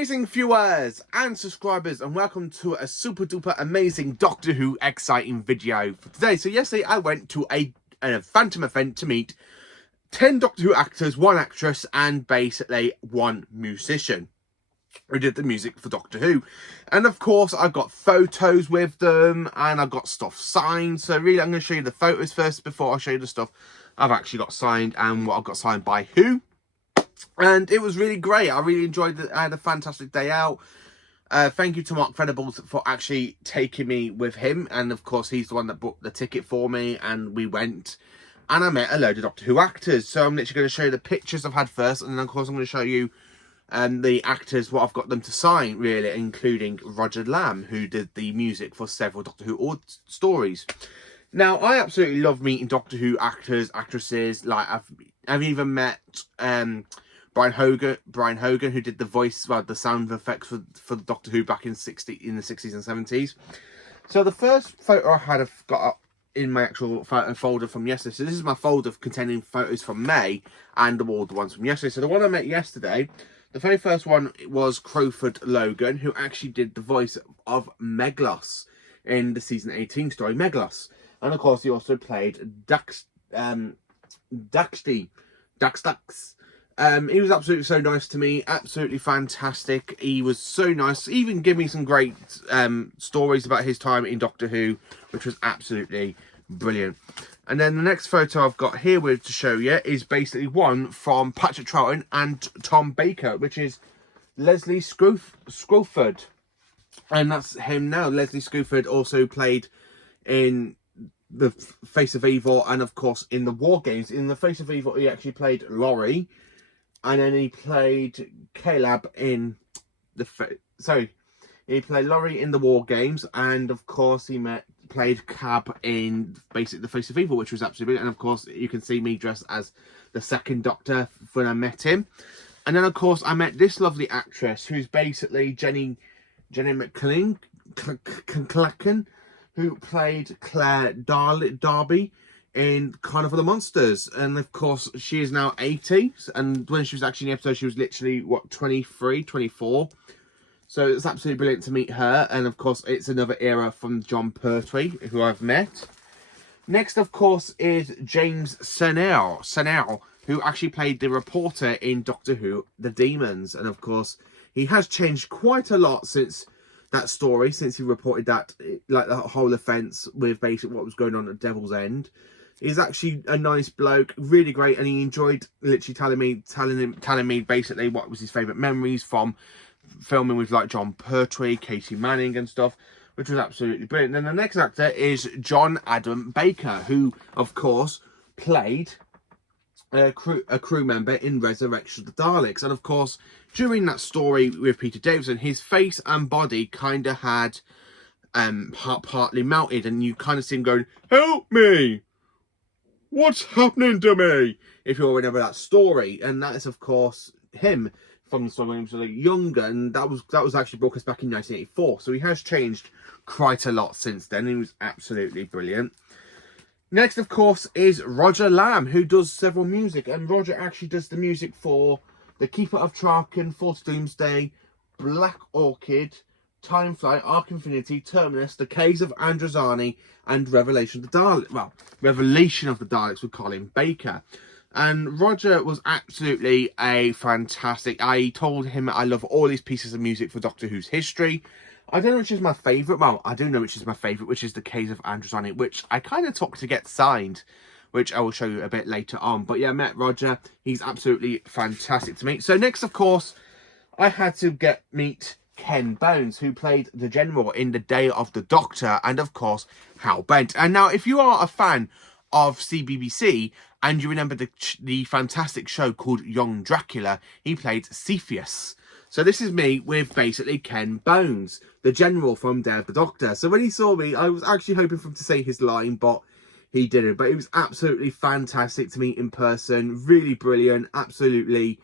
Amazing viewers and subscribers, and welcome to a super duper amazing Doctor Who exciting video for today. So yesterday I went to a Fantom event to meet 10 Doctor Who actors, 1 actress and basically 1 musician who did the music for Doctor Who. And of course I've got photos with them and I've got stuff signed. So really I'm going to show you the photos first before I show you the stuff I've actually got signed and what I've got signed by who. And it was really great. I really enjoyed it. I had a fantastic day out. Thank you to Mark Venables for actually taking me with him. And of course, he's the one that booked the ticket for me. And we went and I met a load of Doctor Who actors. So I'm literally going to show you the pictures I've had first. And then, of course, I'm going to show you the actors, what I've got them to sign, really, including Roger Lamb, who did the music for several Doctor Who stories. Now, I absolutely love meeting Doctor Who actors, actresses. Like, I've even met Brian Hogan, who did the voice, well, the sound effects for Doctor Who back in the 60s and 70s. So the first photo I had got up in my actual photo folder from yesterday. So this is my folder containing photos from May and all the ones from yesterday. So the one I met yesterday, the very first one was Crowford Logan, who actually did the voice of Meglos in the season 18 story Meglos. And of course, he also played Dax. He was absolutely so nice to me, absolutely fantastic. He was so nice, even gave me some great stories about his time in Doctor Who, which was absolutely brilliant. And then the next photo I've got here to show you is basically one from Patrick Troughton and Tom Baker, which is Leslie Screwford. And that's him now. Leslie Screwford also played in the Face of Evil and of course in the War Games. In the Face of Evil he actually played Laurie, and then he played Caleb in the he played Laurie in the War Games, and of course he played Cab in basically the Face of Evil, which was absolutely brilliant. And of course you can see me dressed as the second Doctor when I met him. And then of course I met this lovely actress who's basically Jenny McClacken, who played Claire Darby in Carnival of the Monsters. And of course, she is now 80. And when she was actually in the episode, she was literally, what, 23, 24. So it's absolutely brilliant to meet her. And of course, it's another era from John Pertwee, who I've met. Next, of course, is James Sennell, who actually played the reporter in Doctor Who, The Demons. And of course, he has changed quite a lot since that story, since he reported that, like the whole offence with basically what was going on at Devil's End. He's actually a nice bloke, really great, and he enjoyed literally telling me basically what was his favourite memories from filming with like John Pertwee, Katie Manning and stuff, which was absolutely brilliant. And then the next actor is John Adam Baker, who of course played a crew member in Resurrection of the Daleks. And of course, during that story with Peter Davison, his face and body kind of had partly melted, and you kind of see him going, "Help me! What's happening to me?" If you all remember that story. And that is of course him from the story when he was like younger, and that was actually broadcast back in 1984. So he has changed quite a lot since then. He was absolutely brilliant. Next, of course, is Roger Lamb, who does several music. And Roger actually does the music for The Keeper of Traken, False Doomsday, Black Orchid, Time Flight, Arc Infinity, Terminus, The Caves of Androzani, and Revelation of the Daleks. Well, Revelation of the Daleks with Colin Baker. And Roger was absolutely a fantastic. I told him I love all these pieces of music for Doctor Who's history. I don't know which is my favourite. Well, I do know which is my favourite, which is The Caves of Androzani, which I kind of took to get signed, which I will show you a bit later on. But yeah, I met Roger. He's absolutely fantastic to meet. So next, of course, I had to meet Ken Bones, who played the General in The Day of the Doctor, and of course, Hal Bent. And now, if you are a fan of CBBC, and you remember the fantastic show called Young Dracula, he played Cepheus. So this is me with basically Ken Bones, the General from Day of the Doctor. So when he saw me, I was actually hoping for him to say his line, but he didn't. But it was absolutely fantastic to meet in person. Really brilliant. Absolutely.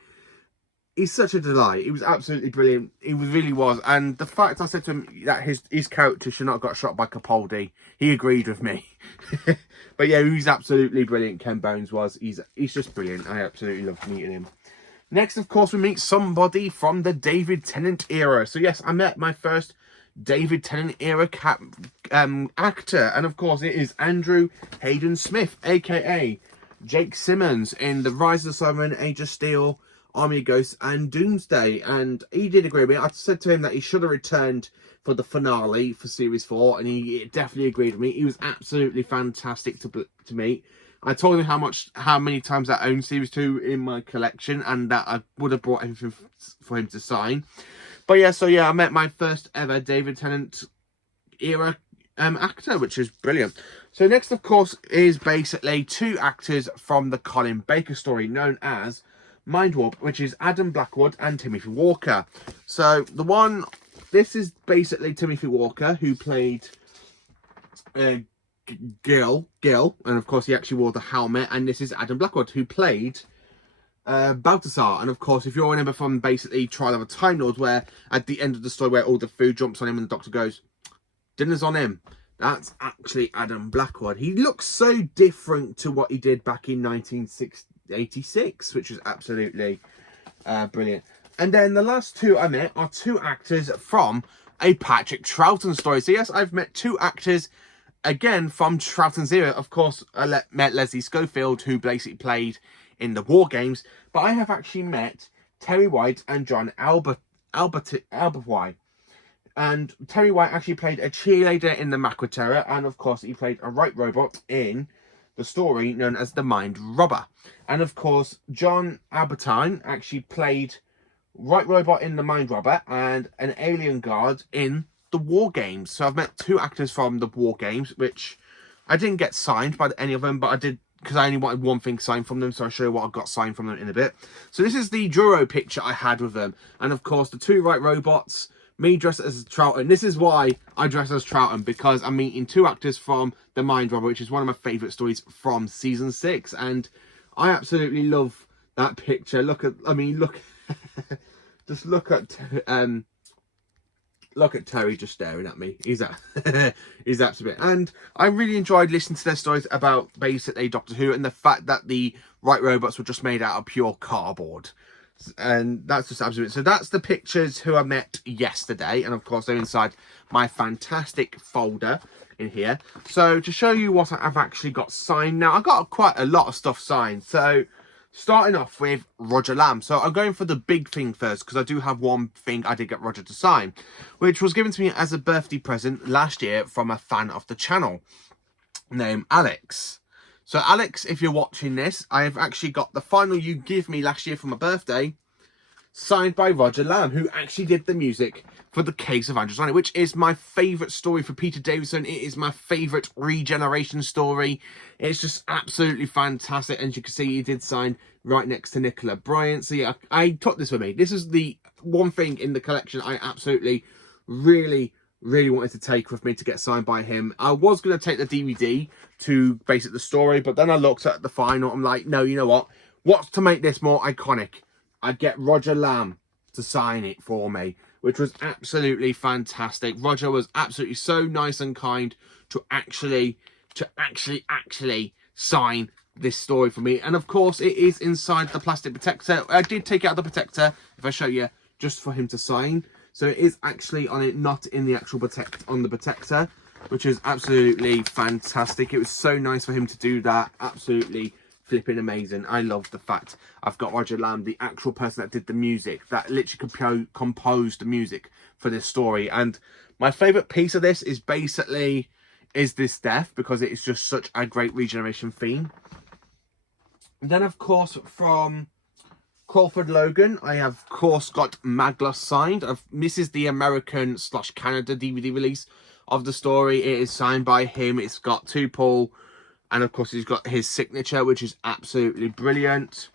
He's such a delight. He was absolutely brilliant. He really was. And the fact I said to him that his character should not have got shot by Capaldi, he agreed with me. But yeah, he was absolutely brilliant, Ken Bones was. He's just brilliant. I absolutely loved meeting him. Next, of course, we meet somebody from the David Tennant era. So yes, I met my first David Tennant era actor, and of course it is Andrew Hayden Smith, aka Jake Simmons, in The Rise of the Cybermen, Age of Steel, Army of Ghosts, and Doomsday. And he did agree with me. I said to him that he should have returned for the finale for Series 4, and he definitely agreed with me. He was absolutely fantastic to meet. I told him how many times I own Series 2 in my collection, and that I would have brought everything for him to sign. But yeah, so yeah, I met my first ever David Tennant era actor, which is brilliant. So next, of course, is basically two actors from the Colin Baker story, known as Mind Warp, which is Adam Blackwood and Timothy Walker. So this is basically Timothy Walker, who played Gil, and of course he actually wore the helmet, and this is Adam Blackwood, who played Balthazar. And of course, if you all remember from basically Trial of a Time Lord, where at the end of the story where all the food jumps on him and the doctor goes, dinner's on him, that's actually Adam Blackwood. He looks so different to what he did back in 1986, which is absolutely brilliant. And then the last two I met are two actors from a Patrick Troughton story. So yes, I've met two actors again from Troughton's era. Of course, I met Leslie Schofield, who basically played in the War Games, but I have actually met Terry White and John Albert White. And Terry White actually played a cheerleader in the Macra Terror, and of course he played a right robot in the story known as the Mind Robber. And of course, John Albertine actually played right robot in the Mind Robber and an alien guard in the War Games. So I've met two actors from the War Games, which I didn't get signed by any of them, but I did, because I only wanted one thing signed from them, so I'll show you what I got signed from them in a bit. So this is the Duro picture I had with them, and of course the two right robots, me dressed as Troughton. This is why I dress as Troughton, because I'm meeting two actors from The Mind Robber, which is one of my favourite stories from Season 6, and I absolutely love that picture. Look at just look at Terry just staring at me. He's absolutely, and I really enjoyed listening to their stories about basically Doctor Who and the fact that the right robots were just made out of pure cardboard. And that's just absolutely. So that's the pictures who I met yesterday, and of course they're inside my fantastic folder in here. So to show you what I've actually got signed now, I got quite a lot of stuff signed. So starting off with Roger Lamb. So I'm going for the big thing first, because I do have one thing I did get Roger to sign, which was given to me as a birthday present last year from a fan of the channel named Alex. So Alex, if you're watching this, I have actually got the final you gave me last year for my birthday, signed by Roger Lamb, who actually did the music for The Case of Andrew's Honor, which is my favourite story for Peter Davison. It is my favourite regeneration story. It's just absolutely fantastic. And as you can see, he did sign right next to Nicola Bryant. So yeah, I took this with me. This is the one thing in the collection I absolutely really wanted to take with me to get signed by him. I was going to take the DVD to base it the story, but then I looked at the final. I'm like, no, you know what? What's to make this more iconic? I'd get Roger Lamb to sign it for me, which was absolutely fantastic. Roger was absolutely so nice and kind to actually sign this story for me. And of course, it is inside the plastic protector. I did take out the protector, if I show you, just for him to sign. So it is actually on it, not in the actual protector, which is absolutely fantastic. It was so nice for him to do that. Absolutely flipping amazing. I love the fact I've got Roger Lamb, the actual person that did the music, that literally composed the music for this story. And my favourite piece of this is basically this death, because it is just such a great regeneration theme. And then of course from Crawford Logan, I have of course got Maglos signed. This is the American/Canada DVD release of the story. It is signed by him. It's got Tupac, and of course he's got his signature, which is absolutely brilliant.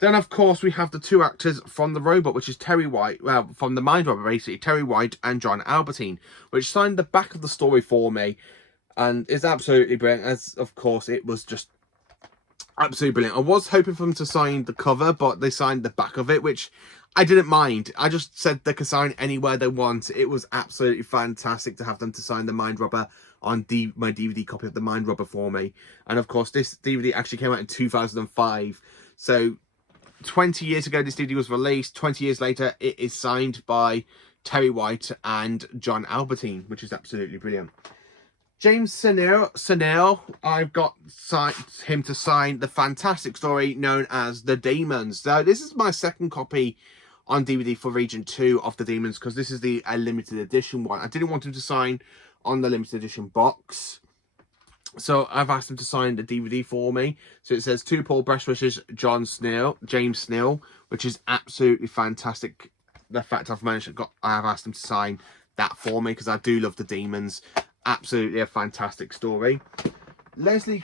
Then of course we have the two actors from the robot, which is Terry White, well, from the Mind Robber basically, Terry White and John Albertine, which signed the back of the story for me, and it's absolutely brilliant. As of course it was just absolutely brilliant. I was hoping for them to sign the cover, but they signed the back of it, which I didn't mind. I just said they could sign anywhere they want. It was absolutely fantastic to have them to sign the Mind Robber on my DVD copy of the Mind Robber for me. And of course, this DVD actually came out in 2005. So 20 years ago this DVD was released. 20 years later, it is signed by Terry White and John Albertine, which is absolutely brilliant. James Snell, I've got him to sign the fantastic story known as The Demons. So this is my second copy on DVD for Region 2 of The Demons, because this is the limited edition one. I didn't want him to sign on the limited edition box, so I've asked him to sign the DVD for me. So it says, to Paul, best wishes, James Snell, which is absolutely fantastic. The fact I've asked him to sign that for me, because I do love The Demons. Absolutely a fantastic story. Leslie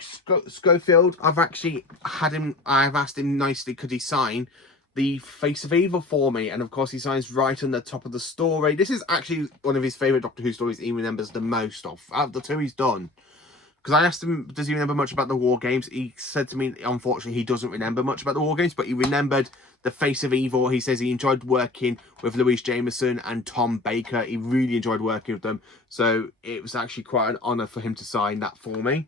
Schofield, I've asked him nicely, could he sign the Face of Evil for me? And of course he signs right on the top of the story. This is actually one of his favourite Doctor Who stories he remembers the most of, out of the two he's done. Because I asked him, does he remember much about the War Games? He said to me, unfortunately, he doesn't remember much about the War Games, but he remembered the Face of Evil. He says he enjoyed working with Louise Jameson and Tom Baker. He really enjoyed working with them. So it was actually quite an honour for him to sign that for me.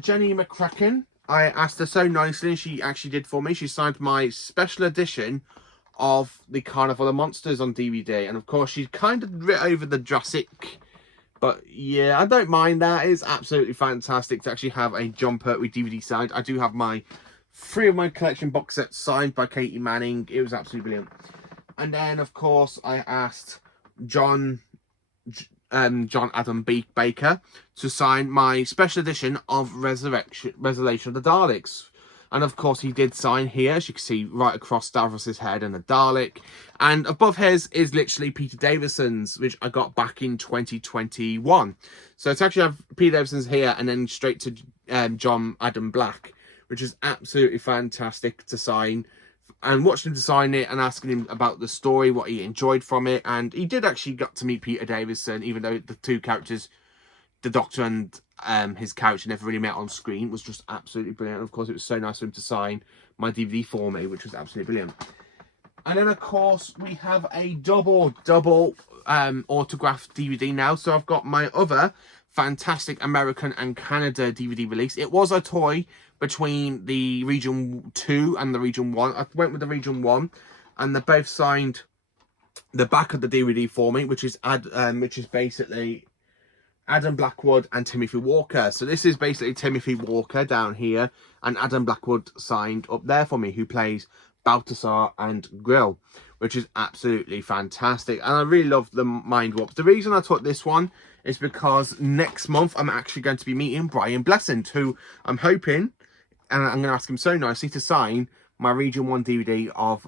Jenny McCracken, I asked her so nicely, and she actually did for me. She signed my special edition of the Carnival of Monsters on DVD. And of course, she kind of writ over the Jurassic. But yeah, I don't mind that. It's absolutely fantastic to actually have a John Pertwee DVD signed. I do have three of my collection box sets signed by Katie Manning. It was absolutely brilliant. And then, of course, I asked John Adam Baker to sign my special edition of Resurrection of the Daleks. And of course he did sign here, as you can see right across Davros's head and a Dalek. And above his is literally Peter Davison's, which I got back in 2021. So it's actually have Peter Davison's here and then straight to John Adam Black, which is absolutely fantastic to sign. And watching him to sign it and asking him about the story, what he enjoyed from it. And he did actually get to meet Peter Davison, even though the two characters, the Doctor and his character, never really met on screen. It was just absolutely brilliant. And of course, it was so nice for him to sign my DVD for me, which was absolutely brilliant. And then, of course, we have a double autographed DVD now. So I've got my other fantastic American and Canada DVD release. It was a toy between the Region 2 and the Region 1. I went with the Region 1, and they both signed the back of the DVD for me, which is basically Adam Blackwood and Timothy Walker. So this is basically Timothy Walker down here, and Adam Blackwood signed up there for me, who plays Balthazar and Grill, which is absolutely fantastic. And I really love the Mind Warps. The reason I took this one is because next month I'm actually going to be meeting Brian Blessing, who I'm hoping, and I'm going to ask him so nicely to sign my Region 1 DVD of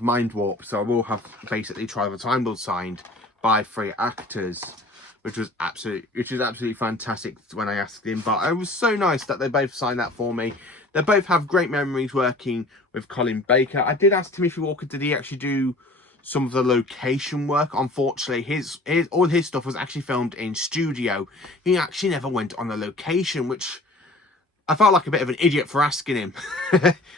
Mind Warp. So I will have basically Trial of the Time Lord signed by 3 actors, which is absolutely fantastic when I asked him. But it was so nice that they both signed that for me. They both have great memories working with Colin Baker. I did ask Timothy Walker, did he actually do some of the location work? Unfortunately, all his stuff was actually filmed in studio. He actually never went on the location, which I felt like a bit of an idiot for asking him.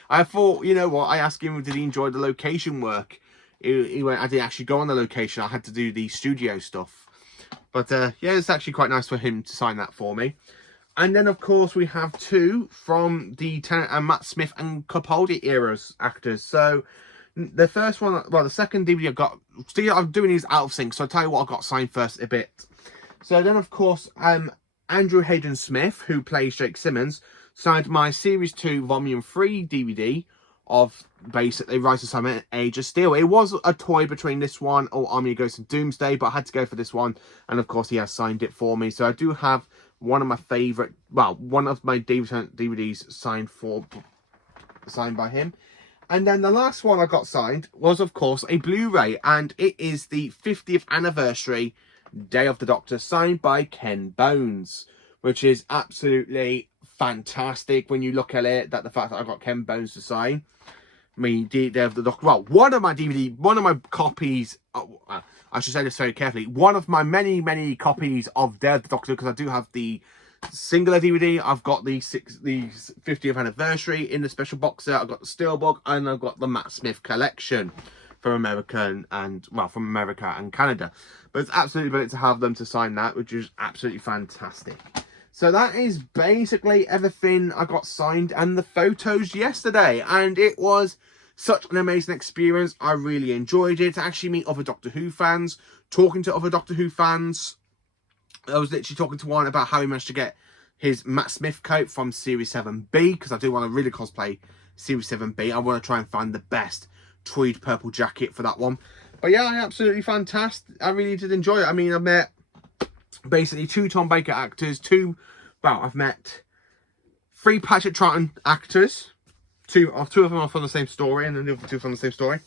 I thought, you know what, I asked him, did he enjoy the location work? He went, I didn't actually go on the location. I had to do the studio stuff. But yeah, it's actually quite nice for him to sign that for me. And then, of course, we have 2 from the Tennant and Matt Smith and Capaldi eras actors. So the first one, well, the second DVD I got, see, I'm doing these out of sync, so I'll tell you what I got signed first a bit. So then, of course, Andrew Hayden Smith, who plays Jake Simmons, signed my Series 2 Volume 3 DVD of basically Rise of Simon, Age of Steel. It was a toy between this one or Army of Ghosts of Doomsday, but I had to go for this one. And of course, he has signed it for me. So I do have one of my DVDs signed by him. And then the last one I got signed was, of course, a Blu-ray, and it is the 50th anniversary Day of the Doctor, signed by Ken Bones, which is absolutely fantastic when you look at it, that the fact that I got Ken Bones to sign me Day of the Doctor. Well, one of my copies, I should say this very carefully, one of my many copies of Day of the Doctor, because I do have the singular DVD, I've got the 50th anniversary in the special box set, I've got the Steelbook, and I've got the Matt Smith collection from America and Canada. But it's absolutely brilliant to have them to sign that, which is absolutely fantastic. So that is basically everything I got signed and the photos yesterday. And it was such an amazing experience. I really enjoyed it. To actually meet other Doctor Who fans, talking to other Doctor Who fans. I was literally talking to one about how he managed to get his Matt Smith coat from Series 7B, because I do want to really cosplay Series 7B. I want to try and find the best tweed purple jacket for that one. But yeah, absolutely fantastic. I really did enjoy it. I mean, I met basically 2 Tom Baker actors, I've met 3 Patrick Troughton actors. Two of them are from the same story, and then the other 2 from the same story.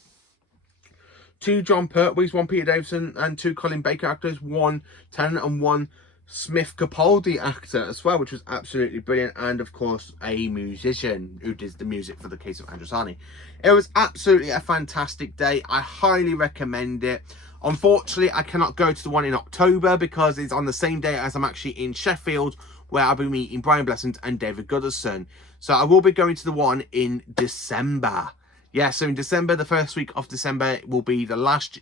2 John Pertwees, 1 Peter Davison, and 2 Colin Baker actors, 1 Tennant and 1 Smith Capaldi actor as well, which was absolutely brilliant. And of course, a musician who did the music for The Case of Androsani. It was absolutely a fantastic day. I highly recommend it. Unfortunately, I cannot go to the one in October because it's on the same day as I'm actually in Sheffield, where I'll be meeting Brian Blessant and David Goodison. So I will be going to the one in December. Yeah, so in December, the first week of December will be the last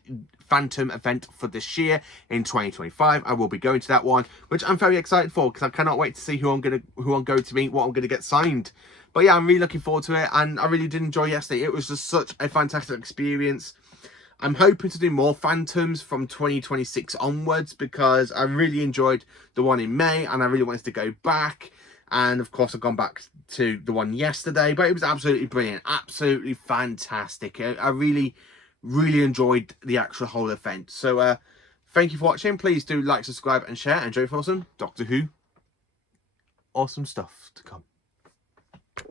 Fantom event for this year in 2025. I will be going to that one, which I'm very excited for, because I cannot wait to see who I'm going to meet, what I'm going to get signed. But yeah, I'm really looking forward to it, and I really did enjoy yesterday. It was just such a fantastic experience. I'm hoping to do more Fantoms from 2026 onwards, because I really enjoyed the one in May and I really wanted to go back. And of course, I've gone back to the one yesterday, but it was absolutely brilliant, absolutely fantastic. I really, really enjoyed the actual whole event. So thank you for watching. Please do like, subscribe and share, and enjoy for some Doctor Who awesome stuff to come.